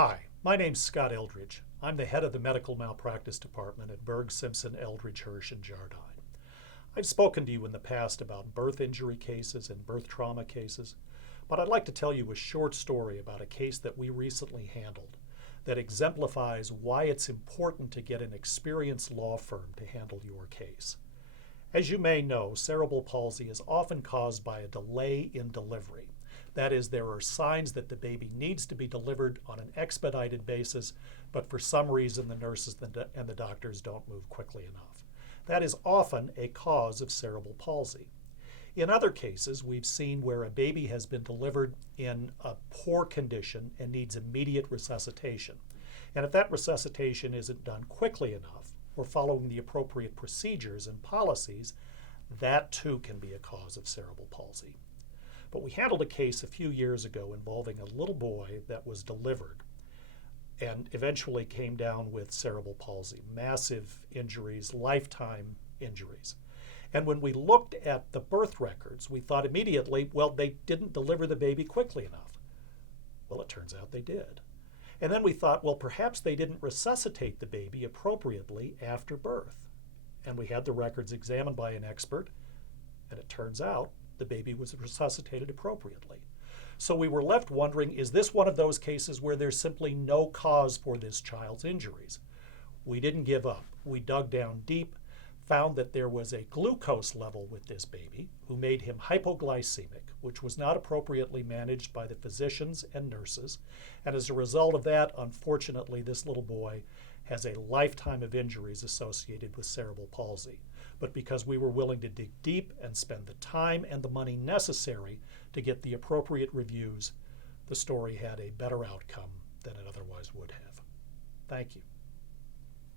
Hi, my name's Scott Eldredge. I'm the head of the Medical Malpractice Department at Burg Simpson, Eldredge, Hirsch, and Jardine. I've spoken to you in the past about birth injury cases and birth trauma cases, but I'd like to tell you a short story about a case that we recently handled that exemplifies why it's important to get an experienced law firm to handle your case. As you may know, cerebral palsy is often caused by a delay in delivery. That is, there are signs that the baby needs to be delivered on an expedited basis, but for some reason the nurses and the doctors don't move quickly enough. That is often a cause of cerebral palsy. In other cases, we've seen where a baby has been delivered in a poor condition and needs immediate resuscitation. And if that resuscitation isn't done quickly enough, or following the appropriate procedures and policies, that too can be a cause of cerebral palsy. But we handled a case a few years ago involving a little boy that was delivered and eventually came down with cerebral palsy, massive injuries, lifetime injuries. And when we looked at the birth records, we thought immediately, well, they didn't deliver the baby quickly enough. Well, it turns out they did. And then we thought, well, perhaps they didn't resuscitate the baby appropriately after birth. And we had the records examined by an expert, and it turns out the baby was resuscitated appropriately. So we were left wondering, is this one of those cases where there's simply no cause for this child's injuries? We didn't give up. We dug down deep, found that there was a glucose level with this baby who made him hypoglycemic, which was not appropriately managed by the physicians and nurses. And as a result of that, unfortunately, this little boy has a lifetime of injuries associated with cerebral palsy. But because we were willing to dig deep and spend the time and the money necessary to get the appropriate reviews, the story had a better outcome than it otherwise would have. Thank you.